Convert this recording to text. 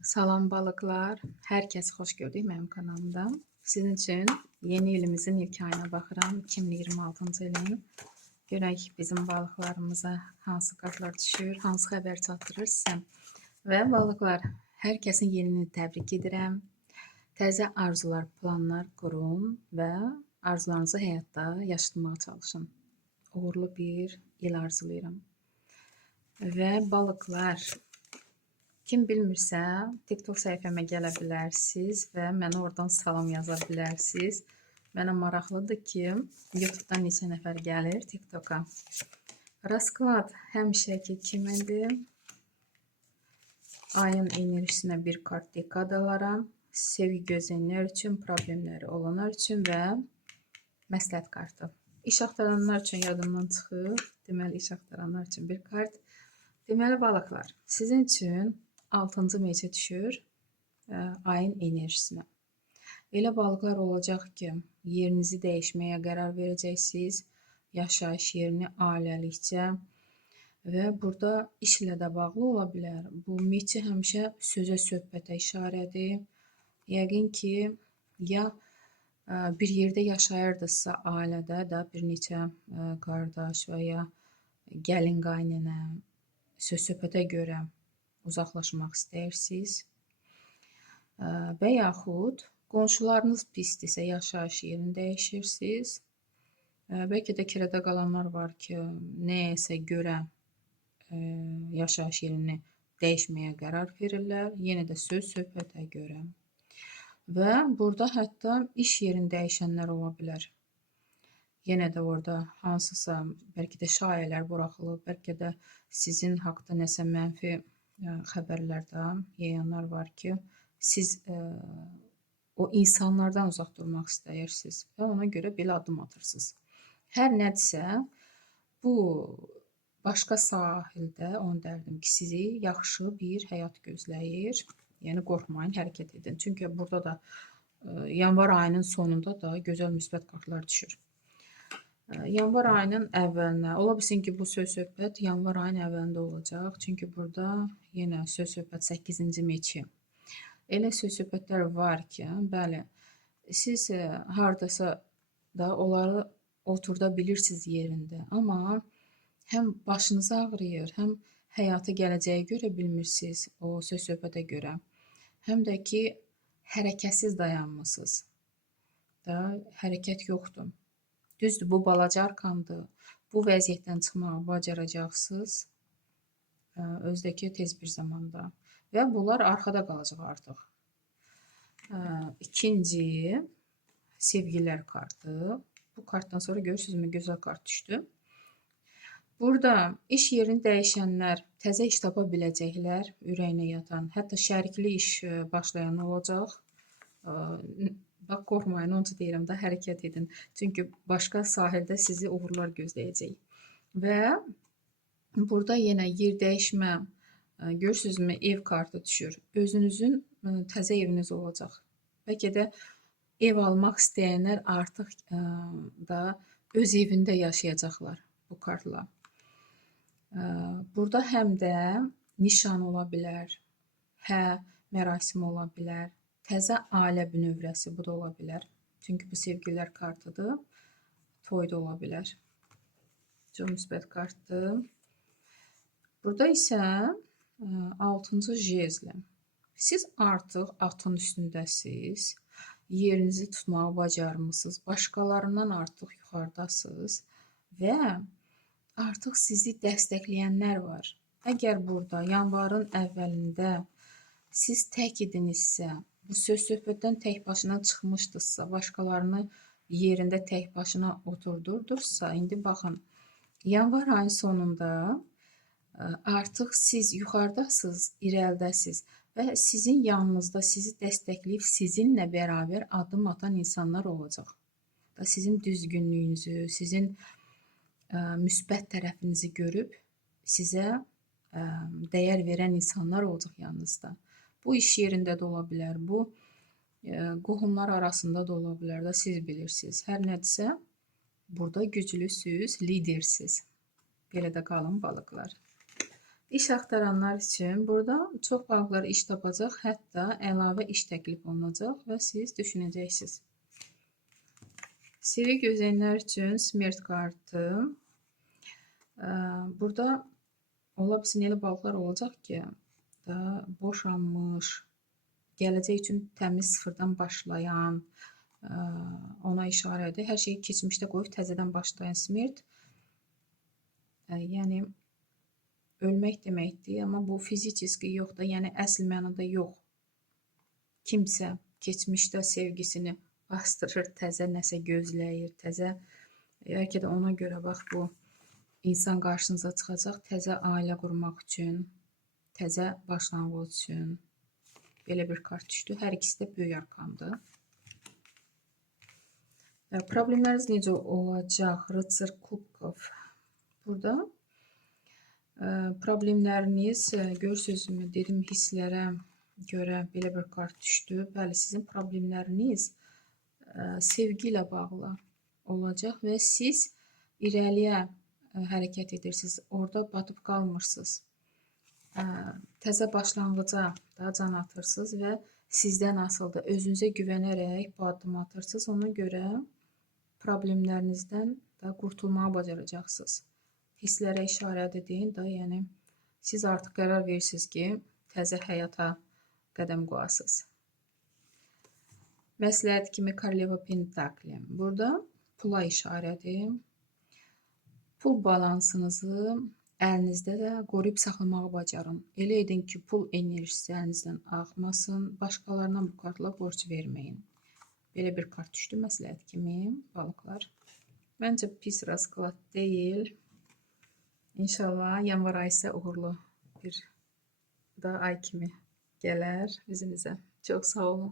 Salam balıklar. Herkes xoş gördük mənim kanalımda. Sizin üçün yeni ilimizin ilk ayına baxıram. 2026-cı ilin. Görək bizim balıqlarımıza hansı kartlar düşür, hansı xəbər çatdırır sizə. Və balıqlar, hər kəsin yenini təbrik edirəm. Təzə arzular, planlar qurun və arzularınızı həyatda yaşatmağa çalışın. Uğurlu bir il arzulayıram. Və balıqlar, kim bilmirsə, TikTok səhifəmə gələ bilərsiniz və mənə oradan salam yaza bilərsiniz. Mənə maraqlıdır ki, YouTube'dan neçə nəfər gəlir TikTok'a. Rasklad həmişəki kimidir. Ayın enerjisinə bir kart dekadalara, sevgi gözləyənlər üçün, problemləri olanlar üçün və məsləhət kartı. İş axtaranlar üçün yadımdan çıxır. Deməli, iş axtaranlar üçün bir kart. Deməli, balıqlar, sizin üçün 6-cı meçə düşür ayın enerjisinə. Elə balıqlar olacaq ki, yerinizi dəyişməyə qərar verəcəksiniz, yaşayış yerini ailəlikcə və burada iş ilə də bağlı ola bilər. Bu meçə həmişə sözə, söhbətə işarədir. Yəqin ki, ya bir yerdə yaşayırdınızsa ailədə də bir neçə qardaş və ya gəlin qaynənə söz-söhbətə görə uzaqlaşmaq istəyirsiniz və yaxud qonşularınız pisdirsə yaşayış yerini dəyişirsiniz. Bəlkə də kirədə qalanlar var ki, nəyəsə görə yaşayış yerini dəyişməyə qərar verirlər, yenə də söz-söhbətə görə. Və burada hətta iş yerini dəyişənlər ola bilər. Yenə də orada hansısa, bəlkə də şayələr buraxılıb, bəlkə də sizin haqda nəsə mənfi xəbərlərdə yayanlar var ki, siz o insanlardan uzaq durmaq istəyirsiniz və ona görə belə addım atırsınız. Hər nədirsə, bu başqa sahildə onu dərdim ki, sizi yaxşı bir həyat gözləyir. Yəni qorxmayın, hərəkət edin. Çünki burada da yanvar ayının sonunda da gözəl müsbət kartlar düşür. Yanvar ayının əvvəlinə, ola bilsin ki, bu söz-söhbət yanvar ayının əvvəlində olacaq. Çünki burada yenə söz-söhbət 8-ci meçə. Elə söz-söhbətlər var ki, bəli, siz hardasa da onları oturda bilirsiniz yerində. Amma həm başınız ağrıyır, həm həyata gələcəyi görə bilmirsiniz o söz-söhbətə görə. Həm də ki, hərəkətsiz dayanmısınız. Hərəkət yoxdur. Düzdür, bu balaca arkandır. Bu vəziyyətdən çıxmağı bacaracaqsınız. Özdəki tez bir zamanda. Və bunlar arxada qalacaq artıq. İkinci, sevgilər kartı. Bu kartdan sonra görürsünüzmü, gözəl kart düşdü. Burada iş yerini dəyişənlər təzə iş tapa biləcəklər, ürəyinə yatan. Hətta şərikli iş başlayan olacaq. Bax, qorxmayın, onun üçün deyirəm də, hərəkət edin. Çünki başqa sahildə sizi uğurlar gözləyəcək. Və burada yenə yer dəyişmə, görürsünüzmü, ev kartı düşür. Özünüzün təzə eviniz olacaq. Bəlkə də ev almaq istəyənlər artıq da öz evində yaşayacaqlar bu kartla. Burada həm də nişan ola bilər, mərasim ola bilər. Təzə ailə bünövrəsi bu da ola bilər. Çünki bu sevgilər kartıdır. Toy da ola bilər. Çox müsbət kartdır. Burada isə 6-cı jezl. Siz artıq atın üstündəsiz. Yerinizi tutmağı bacarmısınız. Başqalarından artıq yuxarıdasınız. Və artıq sizi dəstəkləyənlər var. Əgər burada yanvarın əvvəlində siz tək idinizsə, bu söz-söhbətdən tək başına çıxmışdınızsa, başqalarını yerində tək başına oturdurdursa, indi baxın, yanvar ayının sonunda artıq siz yuxarıdasınız, irəlidəsiz və sizin yanınızda sizi dəstəkləyib, sizinlə bərabər addım atan insanlar olacaq. Sizin düzgünlüyünüzü, sizin müsbət tərəfinizi görüb, sizə dəyər verən insanlar olacaq yanınızda. Bu iş yerində də ola bilər, bu qohumlar arasında da ola bilər də, siz bilirsiniz. Hər nədirsə, burada güclüsüz, lidersiz. Belə də qalın balıqlar. İş axtaranlar üçün burada çox balıqlar iş tapacaq, hətta əlavə iş təklif olunacaq və siz düşünəcəksiniz. CV gözləyənlər üçün smert kartı. Burada ola bilsin elə balıqlar olacaq ki, daha boşanmış, gələcək üçün təmiz sıfırdan başlayan, ona işarədir. Hər şeyi keçmişdə qoyub təzədən başlayan smert. Yəni ölmək deməkdir, amma bu fiziki yox da, yəni əsl mənada yox. Kimsə keçmişdə sevgisini bastırır, təzə nəsə gözləyir, təzə, bəlkə də ona görə bax bu insan qarşınıza çıxacaq təzə ailə qurmaq üçün, təzə başlanğıc üçün. Belə bir kart düşdü. Hər ikisi də böyük arkandır. Problemləriniz necə olacaq? Rıtsır kubkov. Burada problemləriniz, görürsünüzmü, dedim hisslərə görə belə bir kart düşdü. Bəli, sizin problemləriniz sevgi ilə bağlı olacaq və siz irəliyə hərəkət edirsiniz. Orada batıb qalmırsınız. Təzə başlanğıca da can atırsınız və sizdən asılıdır. Özünüzə güvənərək bu addımı atırsınız. Ona görə problemlərinizdən də qurtulmağı bacaracaqsınız. Hisslərə işarədir deyin də, yəni siz artıq qərar verirsiniz ki, təzə həyata qədəm qoyasınız. Məsləhət kimi Koroleva Pentakli. Burada pula işarədir. Pul balansınızı əlinizdə də qoruyub saxlamağı bacarın. Elə edin ki, pul enerjisi əlinizdən axmasın. Başqalarına bu kartla borc verməyin. Belə bir kart düşdü məsləhət kimi balıqlar. Məncə pis rasklad deyil. İnşallah yanvar ayı isə uğurlu bir da ay kimi gələr üzünüzə. Çox sağ olun.